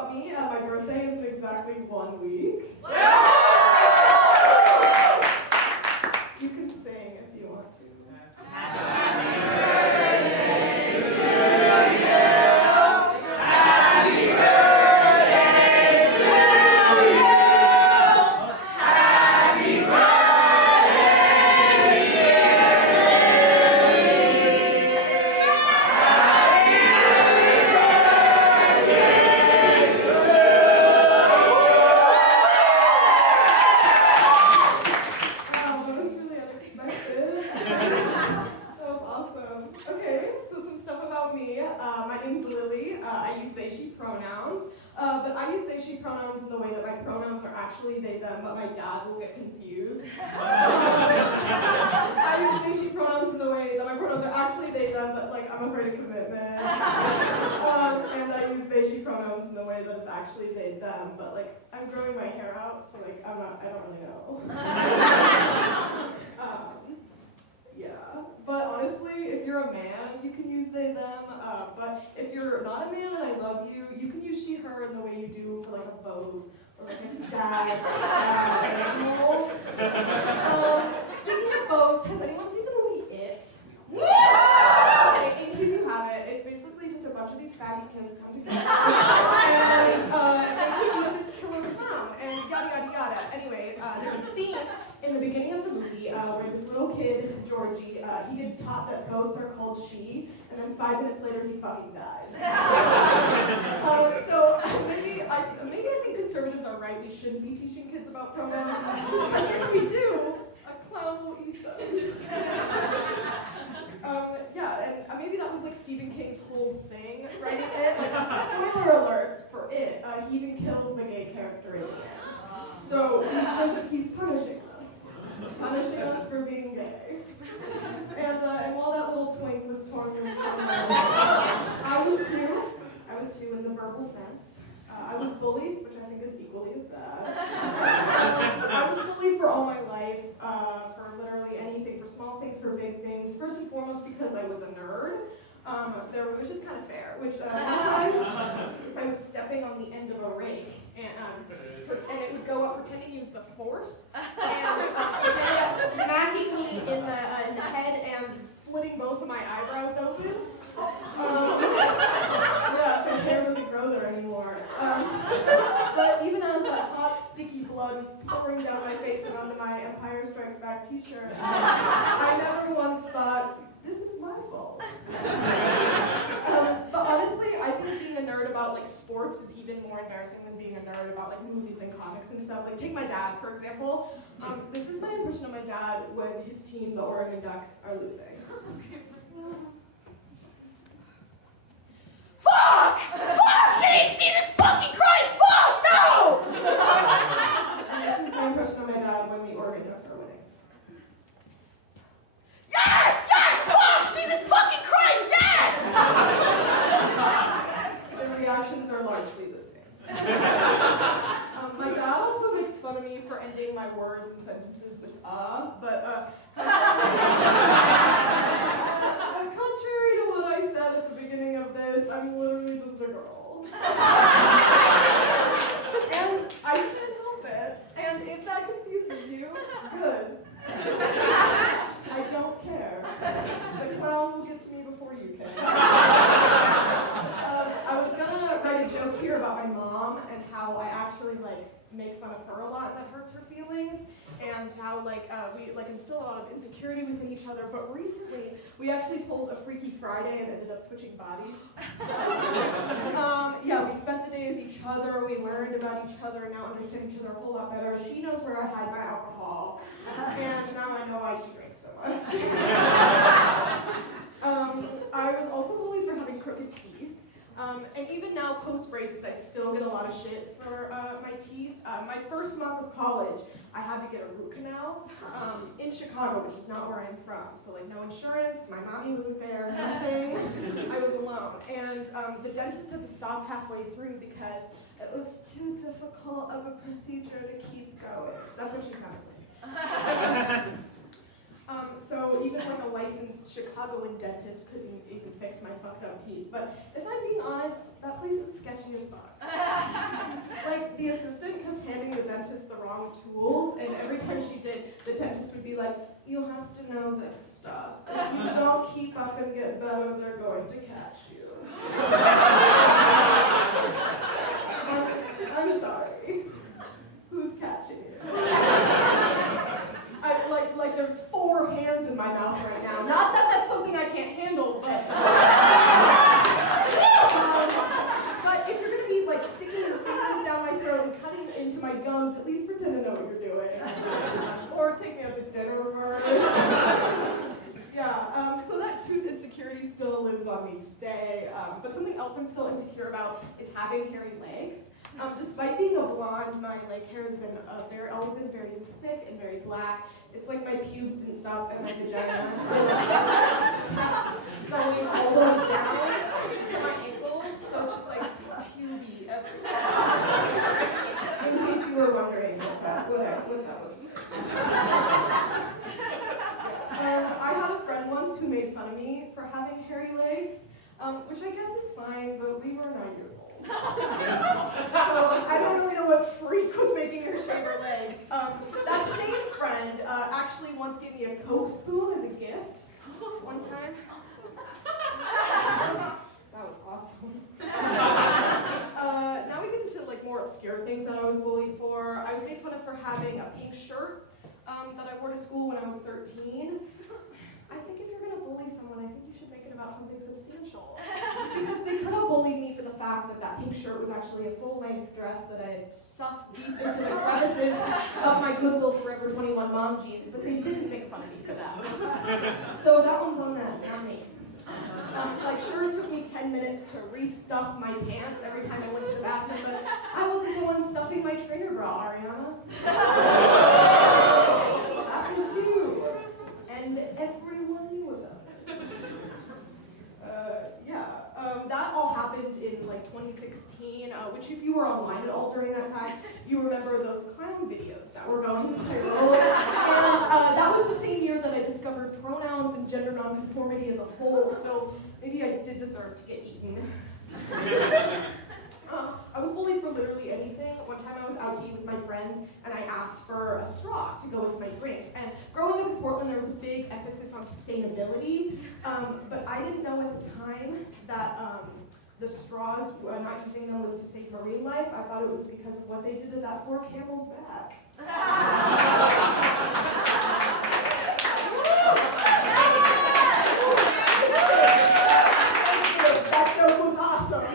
about me. My birthday is in exactly 1 week. You can sing if you want to. Happy birthday to you. Happy birthday to you. Happy But I use they, she pronouns in the way that my pronouns are actually they, them, but my dad will get confused. I use they, she pronouns in the way that my pronouns are actually they, them, but like I'm afraid of commitment. And I use they, she pronouns in the way that it's actually they, them, but like I'm growing my hair out, so like I don't really know. Yeah, but honestly, if you're a man, you can use they, them, but if you're not a man and I love you, you can use she, her in the way you do for like a boat or like a stag animal. Speaking of boats, has anyone seen the movie It? Okay, in case you haven't, it's basically just a bunch of these fatty kids come together and they keep with this killer clown and yada yada yada. Anyway, there's a scene in the beginning of the movie where this little kid, Georgie, he gets taught that boats are called she, and then 5 minutes later he fucking dies. So maybe I think conservatives are right. We shouldn't be teaching kids about pronouns. Because if we do, a clown will eat them. Yeah, and maybe that was like Stephen King's whole thing, writing it. Like, spoiler alert for it, he even kills the gay character in the end. So he's punishing us for being gay. And while that little twink was torn from I was two in the verbal sense. I was bullied, which I think is equally as bad. I was bullied for all my life, for literally anything, for small things, for big things. First and foremost because I was a nerd, which is kind of fair. Which one time I was stepping on the end of a rake, and it would go up pretending to use the force, and it ended up smacking me in the head and splitting both of my eyebrows open. Yeah, so hair doesn't grow there anymore. But even as that hot, sticky blood was pouring down my face and onto my Empire Strikes Back t-shirt, I never once thought, this is my fault. But honestly, I think being a nerd about like sports is even more embarrassing than being a nerd about like movies and comics and stuff. Like take my dad, for example. This is my impression of my dad when his team, the Oregon Ducks, are losing. Fuck! Fuck! Jesus fucking Christ! Fuck! No! And this is my impression of my dad when the Oregon Ducks are winning. Yes! Yes! Fuck! Jesus fucking Christ! Yes! The reactions are largely the same. My dad also makes fun of me for ending my words and sentences with but contrary to what I said at the beginning of this, I'm literally just a girl. And I can't help it. And if that confuses you, good. I don't care. The clown will get to me before you can. I was gonna write a joke here about my mom and how I actually make fun of her a lot and that hurts her feelings, and how we instill a lot of insecurity within each other. But recently we actually pulled a Freaky Friday and ended up switching bodies. Yeah, we spent the day as each other, we learned about each other, and now understand each other a whole lot better. She knows where I hide my alcohol, and now I know why she drinks so much. I was also bullied for having crooked teeth. And even now, post-braces, I still get a lot of shit for my teeth. My first month of college, I had to get a root canal in Chicago, which is not where I'm from. So no insurance, my mommy wasn't there, nothing. I was alone. And the dentist had to stop halfway through because it was too difficult of a procedure to keep going. That's what she sounded like. So even a licensed Chicagoan dentist couldn't even fix my fucked up teeth. But if I'm being honest, that place is sketchy as fuck. wrong tools, and every time she did, the dentist would be like, you have to know this stuff. If you don't keep up and get better, they're going to catch you. I'm sorry. Who's catching you? Like there's 4 hands in my mouth right now. Not that that's something I can't handle, but if you're gonna be like sticking your fingers down my throat and cutting into my gums, at least pretend to know what you're doing. Or take me out to dinner first. Yeah, so that tooth insecurity still lives on me today. But something else I'm still insecure about is having hairy legs. Despite being a blonde, my leg hair has been always been very thick and very black. It's like my pubes didn't stop at my vagina. Going all the way down to my ankles, so it's just like puby everywhere. In case you were wondering what that was. I had a friend once who made fun of me for having hairy legs, which I guess is fine, but we were 9 years old. So I don't really know what freak was making her shave her legs. That same friend actually once gave me a Coke spoon as a gift one time. That was awesome. Now we get into like more obscure things that I was bullied for. I was made fun of for having a pink shirt that I wore to school when I was 13. I think if you're going to bully someone, I think you should make it about something substantial. Because they could have bullied me for the fact that that pink shirt was actually a full-length dress that I had stuffed deep into the crevices of my Goodwill Forever 21 mom jeans, but they didn't make fun of me for that. So that one's on them, not me. Sure, it took me 10 minutes to restuff my pants every time I went to the bathroom, but I wasn't the one stuffing my trainer bra, Ariana. That was you. And everyone knew about it. That all happened in like 2016, which if you were online at all during that time, you remember those clown videos that were going viral. And that was the same year that I discovered pronouns and gender nonconformity as a whole, so maybe I did deserve to get eaten. I was bullied for literally anything. One time I was out to eat with my friends, and I asked for a straw to go with my drink. And growing up in Portland, there was a big emphasis on sustainability, but I didn't know at the time that the straws, not using them was to save marine life. I thought it was because of what they did to that poor camel's back. That joke was awesome.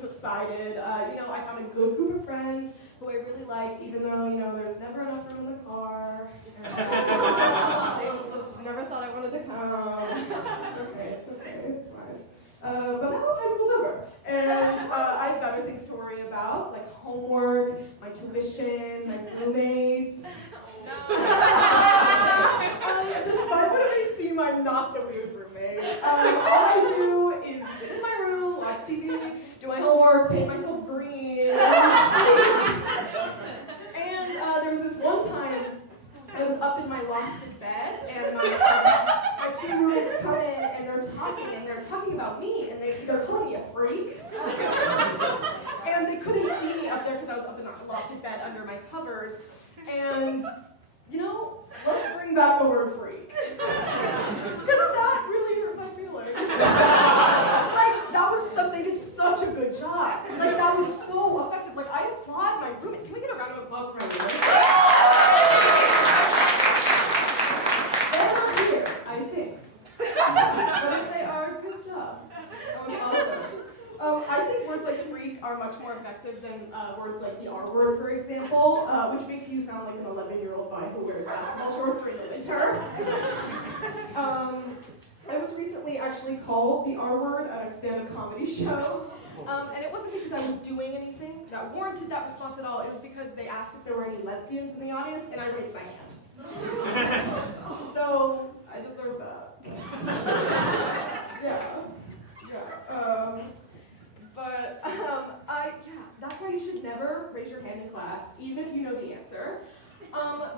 Subsided. I found a good group of friends who I really liked, even though, there's never enough room in the car. They just never thought I wanted to come. It's okay, it's fine. But now high school's over. And I have better things to worry about, like homework, my tuition, my roommates. Despite what it may seem, I'm not the weird roommate. All I do is sit in my room, watch TV, do my homework, paint myself green, and there was this one time I was up in my lofted bed, and my 2 roommates come in, and they're talking about me, and they're calling me a freak, and they couldn't see me up there because I was up in the lofted bed under my covers, and let's bring back the word freak. Because that really hurt my feelings. They did such a good job. That was so effective. I applaud my roommate. Can we get a round of applause for my roommate? They're not here, I think. But if they are, good job. That was awesome. I think words like freak are much more effective than words like the R word, for example, which makes you sound like an 11-year-old boy who wears basketball shorts during the winter. I was recently actually called the R word at a stand-up comedy show, and it wasn't because I was doing anything that warranted that response at all. It was because they asked if there were any lesbians in the audience, and I raised my hand. So I deserve that. That's why you should never raise your hand in class, even if you know the answer.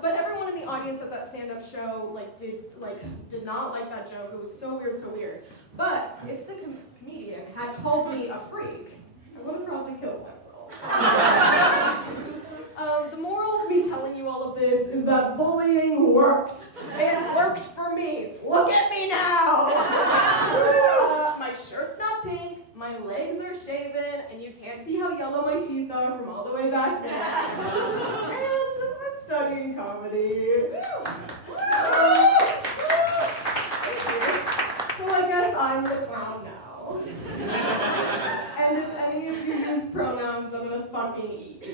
But everyone in the audience at that stand-up show did not like that joke. It was so weird. But if the comedian had called me a freak, I would have probably killed them. my legs are shaven, and you can't see how yellow my teeth are from all the way back there. And I'm studying comedy. So I guess I'm the clown now. And if any of you use pronouns, I'm gonna fucking eat you.